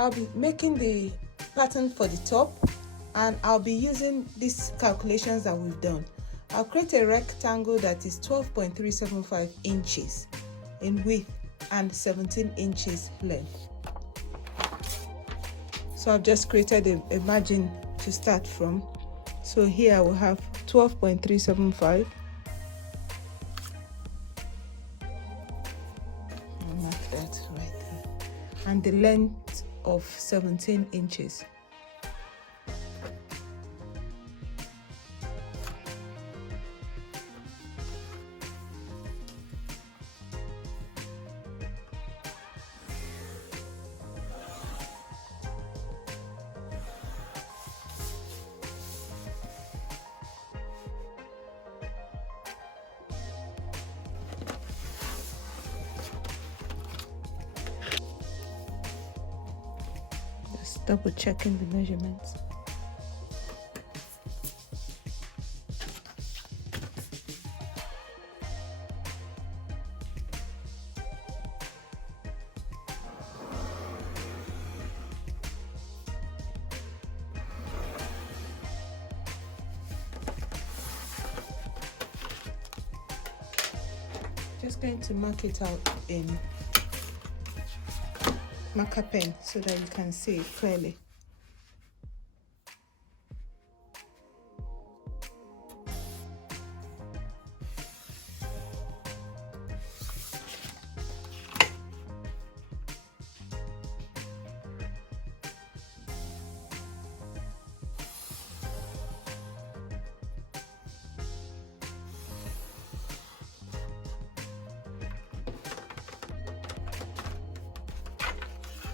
I'll be making the pattern for the top, and I'll be using these calculations that we've done. I'll create a rectangle that is 12.375 inches in width and 17 inches length. So I've just created a margin to start from. So here I will have 12.375. Mark that right there. And the length of 17 inches. Double checking the measurements. Just going to mark it out in marker pen so that you can see it clearly.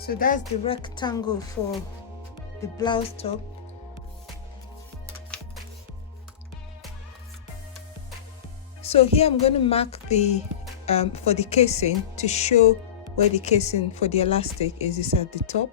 So that's the rectangle for the blouse top. So here I'm going to mark the for the casing to show where the casing for the elastic is at the top.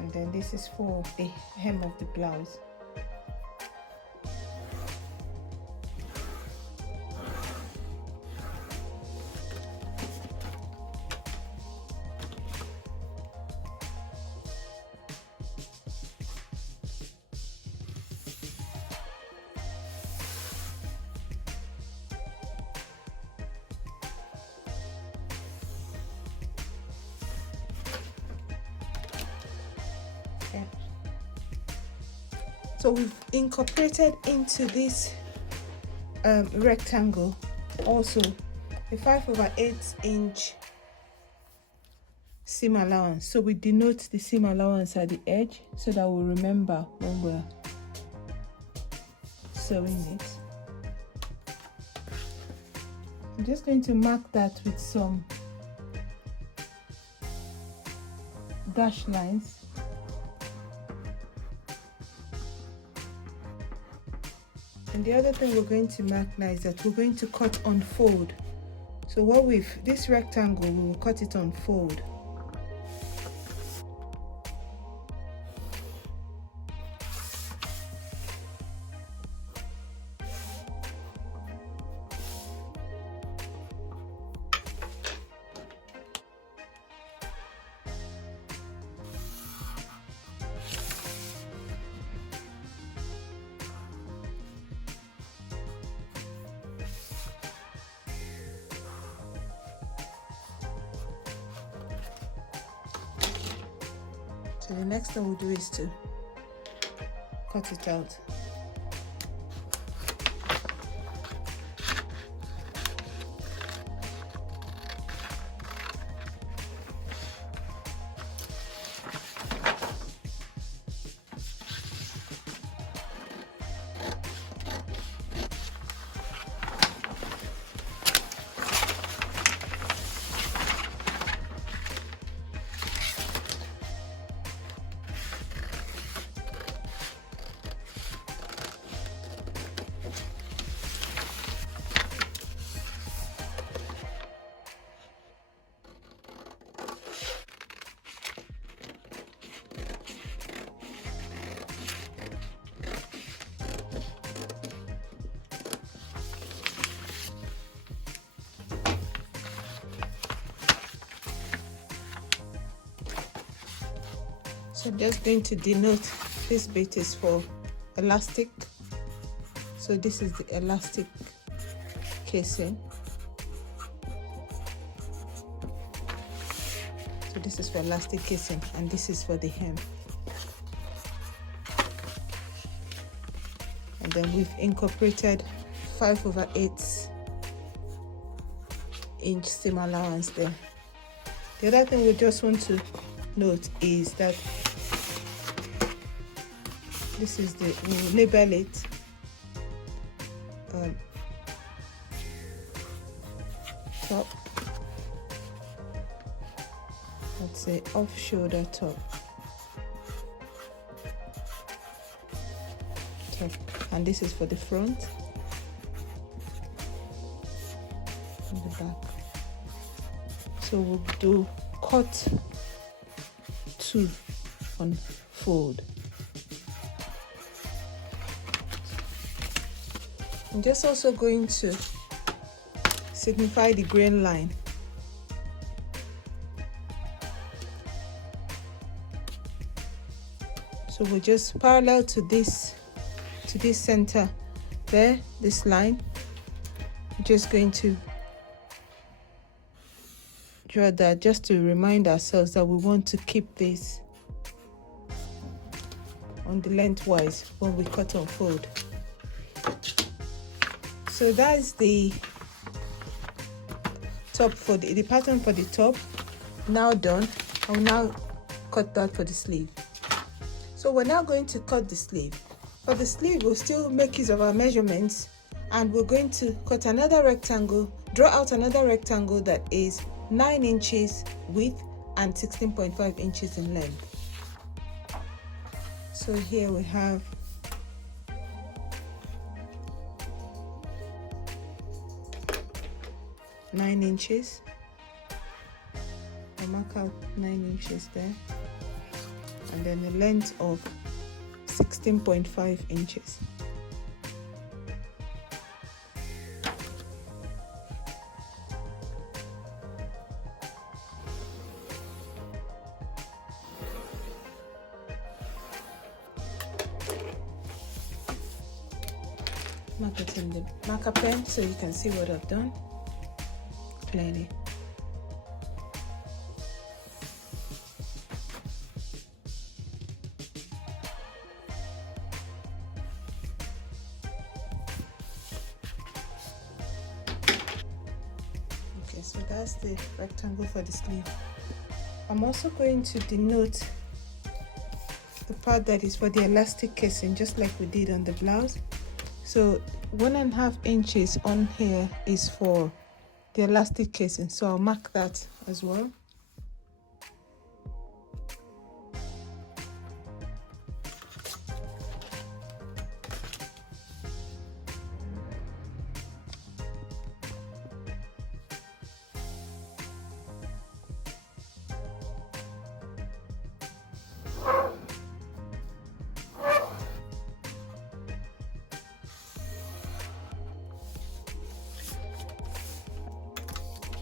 And then this is for the hem of the blouse. So we've incorporated into this rectangle also a 5/8 inch seam allowance. So we denote the seam allowance at the edge so that we'll remember when we're sewing it. I'm just going to mark that with some dash lines. And the other thing we're going to mark now is that we're going to cut on fold. So this rectangle, we will cut it on fold. So the next thing we'll do is to cut it out. So I'm just going to denote this bit is for elastic. So this is the elastic casing. So this is for elastic casing and this is for the hem. And then we've incorporated 5/8 inch seam allowance there. The other thing we just want to note is that this is we'll label it top, let's say off shoulder top, and this is for the front and the back. So we'll do cut 2 on fold. I'm just also going to signify the grain line. So we'll just parallel to this center there, this line. We're just going to draw that just to remind ourselves that we want to keep this on the lengthwise when we cut and fold. So that is the top for the pattern for the top now done. I will now cut that for the sleeve. So we're now going to cut the sleeve. For the sleeve, we'll still make use of our measurements, and we're going to cut another rectangle, draw out another rectangle that is 9 inches width and 16.5 inches in length. So here we have nine inches. I'll mark out 9 inches there, and then a length of 16.5 inches. Mark it in the marker pen so you can see what I've done clearly. Okay, so that's the rectangle for the sleeve. I'm also going to denote the part that is for the elastic casing, just like we did on the blouse. So 1.5 inches on here is for the elastic casing, so I'll mark that as well.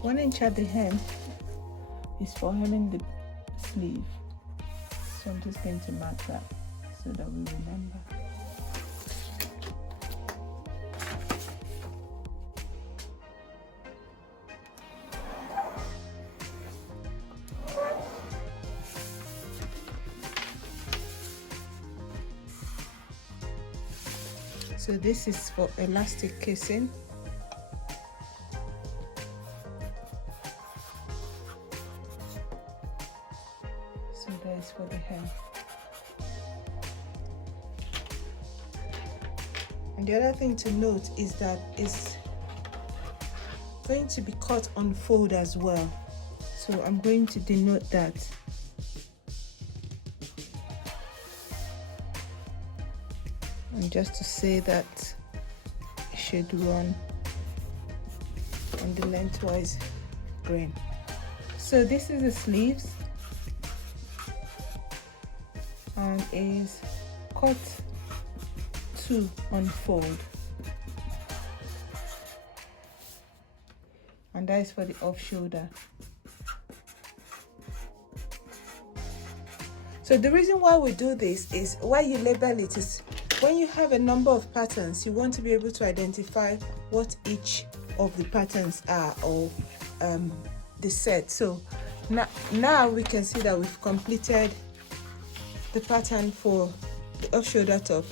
One inch at the hem is for hemming the sleeve, so I'm just going to mark that so that we remember. So this is for elastic casing. So that is for the hem. And the other thing to note is that it's going to be cut on fold as well. So I'm going to denote that. And just to say that it should run on the lengthwise grain. So this is the sleeves and is cut 2 on fold, and that is for the off shoulder. So the reason why we do this is why you label it is when you have a number of patterns, you want to be able to identify what each of the patterns are, or the set. So now we can see that we've completed the pattern for the off-shoulder top.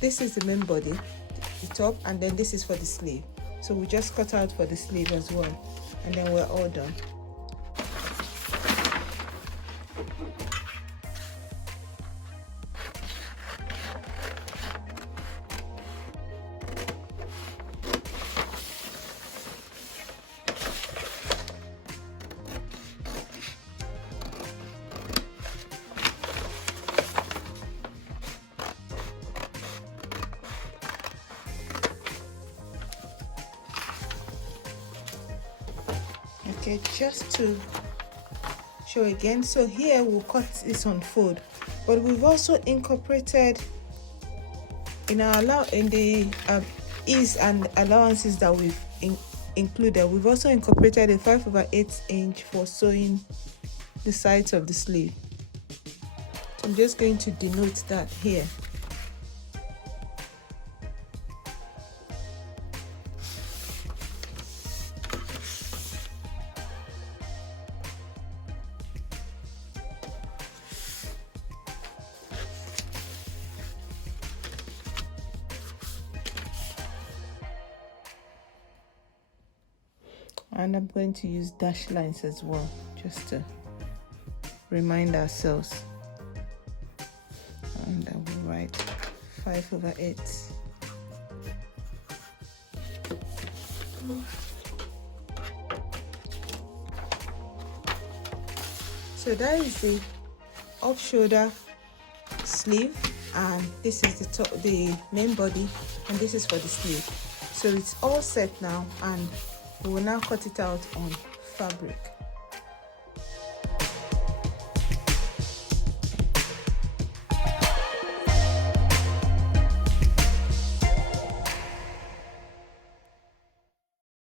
This is the main body, the top, and then this is for the sleeve. So we just cut out for the sleeve as well, and then we're all done. Okay, just to show again, so here we'll cut this on fold, but we've also incorporated in the ease and allowances that we've included. We've also incorporated a 5/8 inch for sewing the sides of the sleeve. So I'm just going to denote that here. And I'm going to use dash lines as well, just to remind ourselves. And I will write 5/8. So that is the off-shoulder sleeve, and this is the top, the main body, and this is for the sleeve. So it's all set now, and we will now cut it out on fabric.